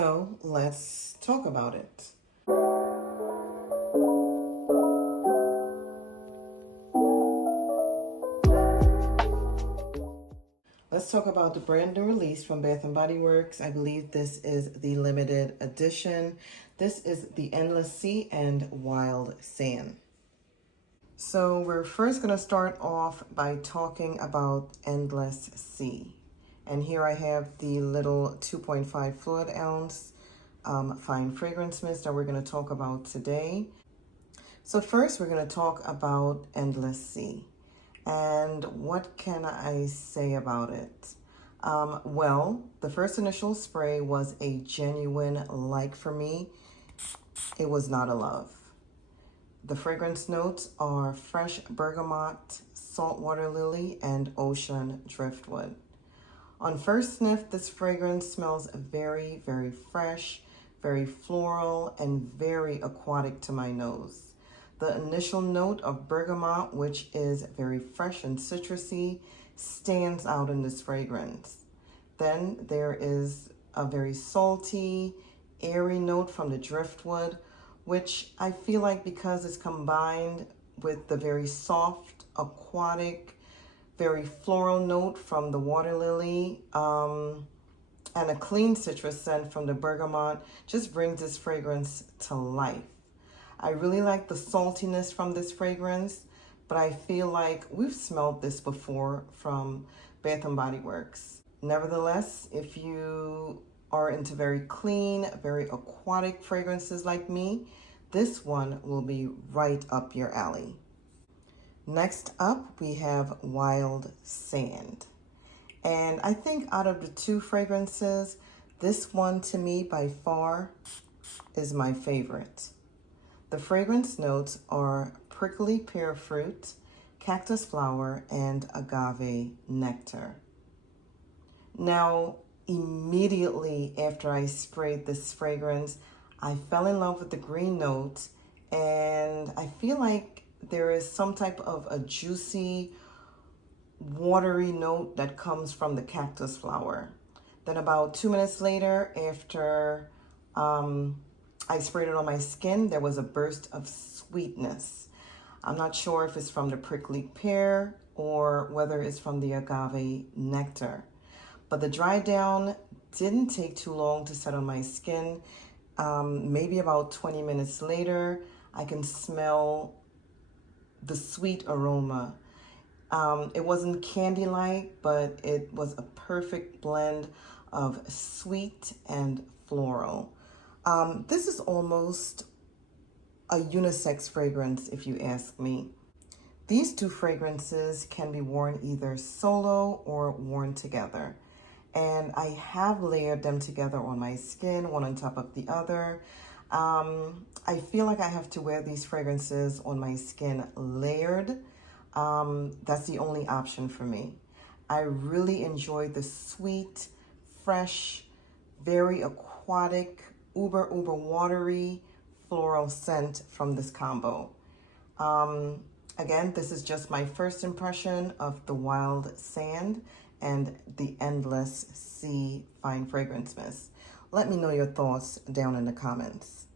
So let's talk about it. Let's talk about the brand new release from Bath & Body Works. I believe this is the limited edition. This is the Endless Sea and Wild Sand. So we're first going to start off by talking about Endless Sea. And here I have the little 2.5 fluid ounce fine fragrance mist that we're going to talk about today. So first we're going to talk about Endless Sea. And what can I say about it? Well, the first initial spray was a genuine like for me. It was not a love. The fragrance notes are fresh bergamot, saltwater lily, and ocean driftwood. On first sniff, this fragrance smells very, very fresh, very floral, and very aquatic to my nose. The initial note of bergamot, which is very fresh and citrusy, stands out in this fragrance. Then there is a very salty, airy note from the driftwood, which I feel like because it's combined with the very soft, aquatic, very floral note from the water lily, and a clean citrus scent from the bergamot, just brings this fragrance to life. I really like the saltiness from this fragrance, but I feel like we've smelled this before from Bath & Body Works. Nevertheless, if you are into very clean, very aquatic fragrances like me, this one will be right up your alley. Next up, we have Wild Sand. And I think out of the two fragrances, this one to me by far is my favorite. The fragrance notes are prickly pear fruit, cactus flower, and agave nectar. Now, immediately after I sprayed this fragrance, I fell in love with the green note, and I feel like there is some type of a juicy, watery note that comes from the cactus flower. Then about 2 minutes later, after I sprayed it on my skin, there was a burst of sweetness. I'm not sure if it's from the prickly pear or whether it's from the agave nectar. But the dry down didn't take too long to set on my skin. Maybe about 20 minutes later, I can smell the sweet aroma. It wasn't candy-like, but it was a perfect blend of sweet and floral. This is almost a unisex fragrance, if you ask me. These two fragrances can be worn either solo or worn together. And I have layered them together on my skin, one on top of the other. I feel like I have to wear these fragrances on my skin layered. That's the only option for me. I really enjoy the sweet, fresh, very aquatic, uber watery floral scent from this combo. Again, this is just my first impression of the Wild Sand and the Endless Sea Fine Fragrance Mist. Let me know your thoughts down in the comments.